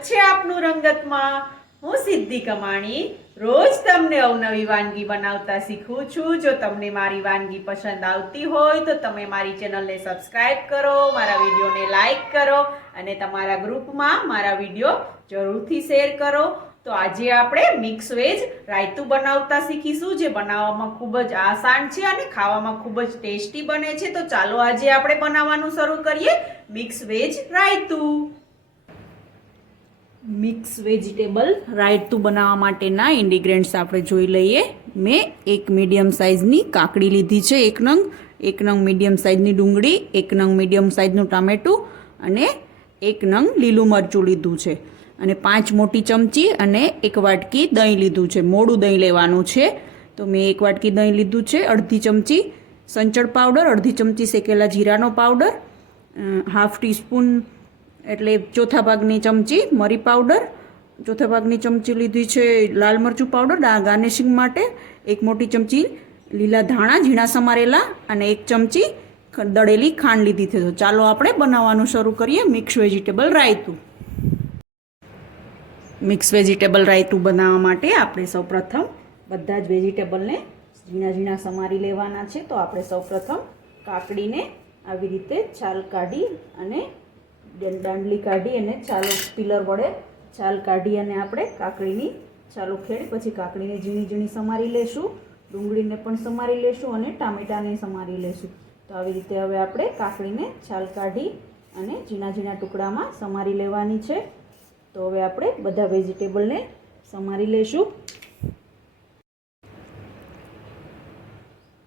સ્વાગત છે આપનું રંગતમાં। હું સિદ્ધિ કમાણી રોજ તમને અવનવી વાનગી બનાવતા શીખું છું। જો તમને મારી વાનગી પસંદ આવતી હોય તો તમે મારી ચેનલને સબસ્ક્રાઇબ કરો, મારા વિડીયોને લાઈક કરો અને તમારા ગ્રુપમાં મારા વિડીયો જરૂરથી શેર કરો। તો આજે આપણે મિક્સ વેજ રાયતું બનાવતા શીખીશું, જે બનાવવામાં ખૂબ જ આસાન છે અને ખાવામાં ખૂબ જ ટેસ્ટી બને છે। તો ચાલો આજે આપણે બનાવવાનું શરૂ કરીએ મિક્સ વેજ રાયતું। મિક્સ વેજીટેબલ રાયતું બનાવવા માટેના ઇન્ગ્રેડિયન્ટ્સ આપણે જોઈ લઈએ। મેં એક મીડિયમ સાઇઝની કાકડી લીધી છે, એક નંગ મીડિયમ સાઇઝની ડુંગળી, એક નંગ મીડિયમ સાઇઝનું ટામેટું અને એક નંગ લીલું મરચું લીધું છે અને 5 મોટી ચમચી અને 1 વાટકી દહીં લીધું છે। મોડું દહીં લેવાનું છે, તો મેં 1 વાટકી દહીં લીધું છે। અડધી ચમચી સંચળ પાવડર, અડધી ચમચી શેકેલા જીરાનો પાવડર, હાફ ટીસ્પૂન એટલે ચોથા ભાગની ચમચી મરી પાવડર, ચોથા ભાગની ચમચી લીધી છે લાલ મરચું પાવડર ગાર્નિશિંગ માટે, 1 મોટી ચમચી લીલા ધાણા ઝીણા સમારેલા અને 1 ચમચી દળેલી ખાંડ લીધી છે। તો ચાલો આપણે બનાવવાનું શરૂ કરીએ મિક્સ વેજીટેબલ રાયતું। મિક્સ વેજીટેબલ રાયતું બનાવવા માટે આપણે સૌપ્રથમ બધા જ વેજીટેબલને ઝીણા ઝીણા સમારી લેવાના છે। તો આપણે સૌપ્રથમ કાકડીને આવી રીતે છાલ કાઢી અને દાંડલી કાઢી અને છાલ પીલર વડે છાલ કાઢી અને આપણે કાકડીની છાલ ઉખેડી પછી કાકડીને ઝીણી ઝીણી સમારી લેશું, ડુંગળીને પણ સમારી લેશું અને ટામેટાને સમારી લેશું। તો આવી રીતે હવે આપણે કાકડીને છાલ કાઢી અને ઝીણા ઝીણા ટુકડામાં સમારી લેવાની છે। તો હવે આપણે બધા વેજીટેબલને સમારી લેશું।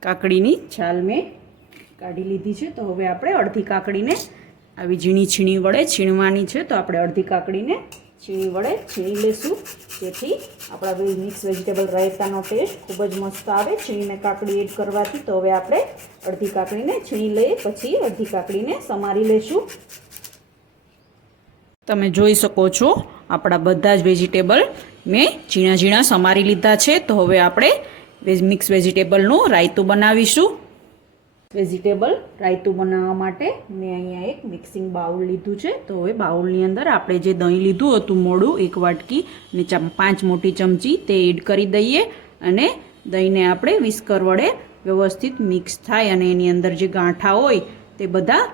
કાકડીની છાલ મેં કાઢી લીધી છે। તો હવે આપણે અડધી કાકડીને આવી ઝીણી છીણી વડે છીણવાની છે। તો આપણે અડધી કાકડીને છીણી વડે છીણી લેશું, જેથી આપણા મિક્સ વેજીટેબલ રાયતાનો ટેસ્ટ ખૂબ જ મસ્ત આવે છીણીને કાકડી એડ કરવાથી। તો હવે આપણે અડધી કાકડીને છીણી લઈએ, પછી અડધી કાકડીને સમારી લેશું। તમે જોઈ શકો છો આપણા બધા જ વેજીટેબલ મેં ઝીણા ઝીણા સમારી લીધા છે। તો હવે આપણે મિક્સ વેજીટેબલનું રાયતું બનાવીશું। વેજીટેબલ રાયતું બનાવવા માટે મેં અહીંયા એક મિક્સિંગ બાઉલ લીધું છે। તો હવે બાઉલની અંદર આપણે જે દહીં લીધું હતું મોડું 1 વાટકી અને 5 મોટી ચમચી તે એડ કરી દઈએ અને દહીંને આપણે વિસ્કર વડે વ્યવસ્થિત મિક્સ થાય અને એની અંદર જે ગાંઠા હોય તે બધા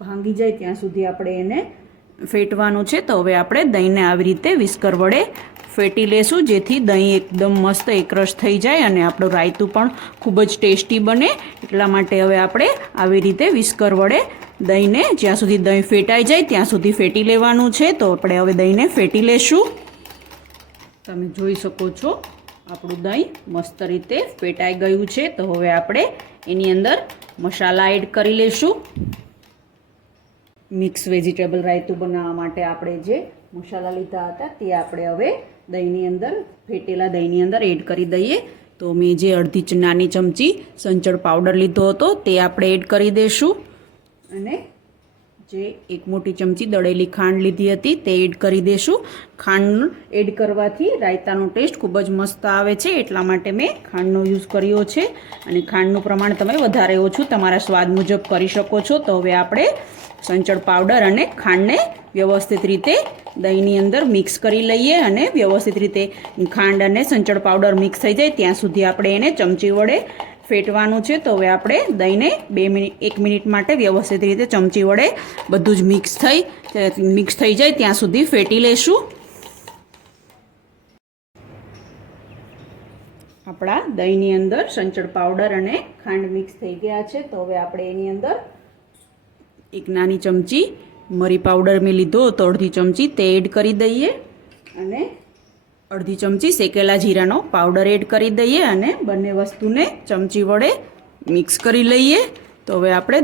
ભાંગી જાય ત્યાં સુધી આપણે એને ફેટવાનું છે। તો હવે આપણે દહીંને આવી રીતે વિસ્કર વડે ફેટી લેશું, જેથી દહીં એકદમ મસ્ત એકરસ થઈ જાય અને આપણું રાયતું પણ ખૂબ જ ટેસ્ટી બને। એટલા માટે હવે આપણે આવી રીતે વિસ્કર વડે દહીંને જ્યાં સુધી દહીં ફેટાઈ જાય ત્યાં સુધી ફેટી લેવાનું છે। તો આપણે હવે દહીંને ફેટી લેશું। તમે જોઈ શકો છો આપણું દહીં મસ્ત રીતે ફેટાઈ ગયું છે। તો હવે આપણે એની અંદર મસાલા એડ કરી લેશું। મિક્સ વેજીટેબલ રાયતું બનાવવા માટે આપણે જે મસાલા લીધા હતા તે આપણે હવે દહીંની અંદર ફેટેલા દહીંની અંદર એડ કરી દઈએ। તો મેં જે અડધી નાની ચમચી સંચળ પાવડર લીધો હતો તે આપણે એડ કરી દઈશું અને જે 1 મોટી ચમચી દળેલી ખાંડ લીધી હતી તે એડ કરી દઈશું। ખાંડ એડ કરવાથી રાયતાનો ટેસ્ટ ખૂબ જ મસ્ત આવે છે, એટલા માટે મેં ખાંડનો યુઝ કર્યો છે અને ખાંડનું પ્રમાણ તમે વધારે ઓછું તમારા સ્વાદ મુજબ કરી શકો છો। તો હવે આપણે સંચળ પાવડર અને ખાંડને વ્યવસ્થિત રીતે દહીંની અંદર મિક્સ કરી લઈએ અને વ્યવસ્થિત રીતે ખાંડ અને સંચળ પાવડર મિક્સ થઈ જાય ત્યાં સુધી આપણે એને ચમચી વડે ફેટવાનું છે। તો હવે આપણે દહીંને 1 મિનિટ માટે વ્યવસ્થિત રીતે ચમચી વડે બધું જ મિક્સ થઈ જાય ત્યાં સુધી ફેટી લેશું। આપણા દહીંની અંદર સંચળ પાવડર અને ખાંડ મિક્સ થઈ ગયા છે। તો હવે આપણે એની અંદર 1 નાની ચમચી મરી પાવડર મેં લીધો તો અડધી ચમચી તે એડ કરી દઈએ અને અડધી ચમચી શેકેલા જીરાનો પાવડર એડ કરી દઈએ અને બંને વસ્તુને ચમચી વડે મિક્સ કરી લઈએ। તો હવે આપણે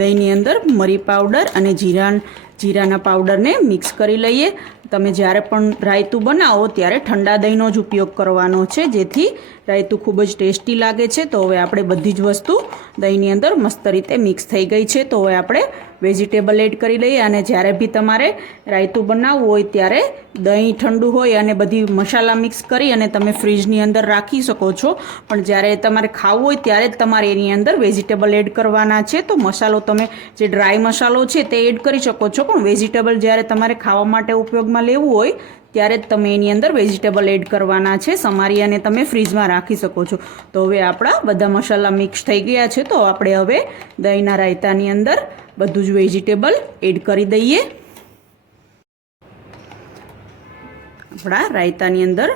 દહીંની અંદર મરી પાવડર અને જીરાના પાવડરને મિક્સ કરી લઈએ। તમે જ્યારે પણ રાયતું બનાવો ત્યારે ઠંડા દહીંનો જ ઉપયોગ કરવાનો છે, જેથી રાયતું ખૂબ જ ટેસ્ટી લાગે છે। તો હવે આપણે બધી જ વસ્તુ દહીંની અંદર મસ્ત રીતે મિક્સ થઈ ગઈ છે। તો હવે આપણે વેજીટેબલ એડ કરી લઈએ. અને જ્યારે બી તમારે રાયતું બનાવવું હોય ત્યારે દહીં ઠંડુ હોય અને બધી મસાલા મિક્સ કરી અને તમે ફ્રીજની અંદર રાખી શકો છો. પણ જ્યારે તમારે ખાવું હોય ત્યારે જ તમારે એની અંદર વેજીટેબલ એડ કરવાના છે. તો મસાલો તમે જે ડ્રાય મસાલો છે તે એડ કરી શકો છો, પણ વેજીટેબલ જ્યારે તમારે ખાવા માટે ઉપયોગમાં લેવું હોય ત્યારે જ તમે એની અંદર વેજીટેબલ એડ કરવાના છે. સમારી અને તમે ફ્રીજમાં રાખી શકો છો. તો હવે આપણા બધા મસાલા મિક્સ થઈ ગયા છે. તો આપણે હવે દહીંના રાયતાની અંદર બધું જ વેજીટેબલ એડ કરી દઈએ. આપણા રાયતાની અંદર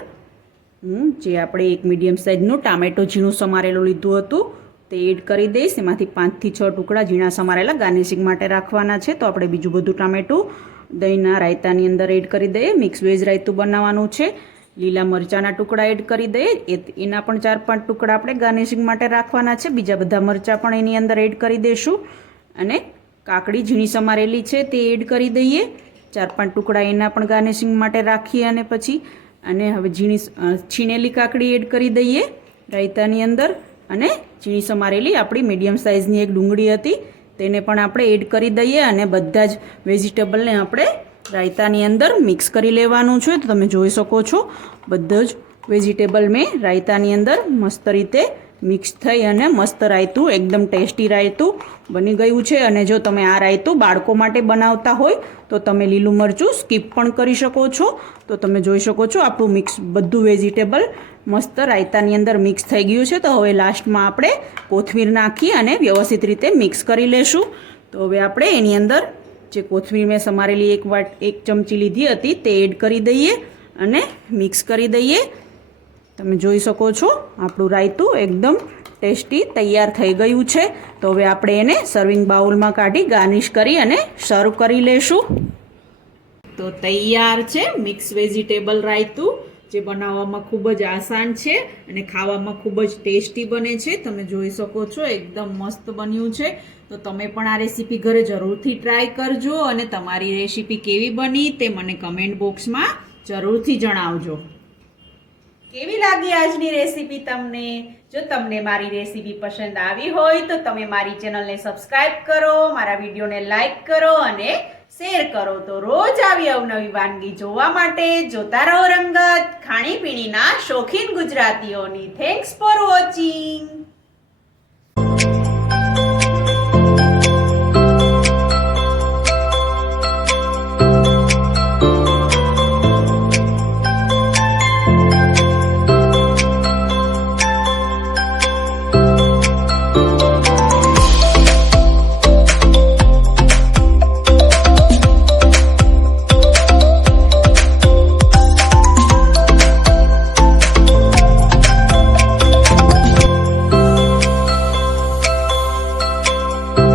જે આપણે એક મીડિયમ સાઇઝનું ટામેટો ઝીણું સમારેલું લીધું હતું તે એડ કરી દઈશ. એમાંથી 5 થી 6 ટુકડા ઝીણા સમારેલા ગાર્નિશિંગ માટે રાખવાના છે. તો આપણે બીજું બધું ટામેટું દહીંના રાયતાની અંદર એડ કરી દઈએ. મિક્સ વેજ રાયતું બનાવવાનું છે. લીલા મરચાંના ટુકડા એડ કરી દઈએ. એના પણ 4-5 ટુકડા આપણે ગાર્નિશિંગ માટે રાખવાના છે. બીજા બધા મરચાં પણ એની અંદર એડ કરી દઈશું. અને કાકડી ઝીણી સમારેલી છે તે એડ કરી દઈએ. 4-5 ટુકડા એના પણ ગાર્નિશિંગ માટે રાખીએ. અને પછી હવે છીણેલી કાકડી એડ કરી દઈએ રાયતાની અંદર. અને ઝીણી સમારેલી આપણી મીડિયમ સાઇઝની એક ડુંગળી હતી તેને પણ આપણે એડ કરી દઈએ. અને બધા જ વેજીટેબલને આપણે રાયતાની અંદર મિક્સ કરી લેવાનું છે. તો તમે જોઈ શકો છો બધું જ વેજીટેબલ મેં રાયતાની અંદર મસ્ત રીતે મિક્સ થઈ અને મસ્ત રાયતું એકદમ ટેસ્ટી રાયતું બની ગયું છે. અને જો તમે આ રાયતું બાળકો માટે બનાવતા હોય તો તમે લીલું મરચું સ્કીપ પણ કરી શકો છો. તો તમે જોઈ શકો છો આપણું મિક્સ બધું વેજીટેબલ મસ્ત રાયતાની અંદર મિક્સ થઈ ગયું છે. તો હવે લાસ્ટમાં આપણે કોથમીર નાખી અને વ્યવસ્થિત રીતે મિક્સ કરી લેશું. તો હવે આપણે એની અંદર જે કોથમીર મેં સમારેલી એક ચમચી લીધી હતી તે એડ કરી દઈએ અને મિક્સ કરી દઈએ. તમે જોઈ શકો છો આપણું રાયતું એકદમ ટેસ્ટી તૈયાર થઈ ગયું છે. તો હવે આપણે એને સર્વિંગ બાઉલમાં કાઢી ગાર્નિશ કરી અને સર્વ કરી લેશું. તો તૈયાર છે મિક્સ વેજીટેબલ રાયતું, જે બનાવવામાં ખૂબ જ આસાન છે અને ખાવામાં ખૂબ જ ટેસ્ટી બને છે. તમે જોઈ શકો છો એકદમ મસ્ત બન્યું છે. તો તમે પણ આ રેસીપી ઘરે જરૂરથી ટ્રાય કરજો અને તમારી રેસીપી કેવી બની તે મને કમેન્ટ બોક્સમાં જરૂરથી જણાવજો. કેવી લાગી આજની રેસીપી તમને? જો તમને મારી રેસીપી પસંદ આવી હોય તો તમે મારી ચેનલને સબસ્ક્રાઇબ કરો, મારા વિડીયોને લાઈક કરો અને શેર કરો. તો રોજ આવી અવનવી વાનગી જોવા માટે જોતા રહો રંગત, ખાણીપીણીના શોખીન ગુજરાતીઓની. Thanks for watching.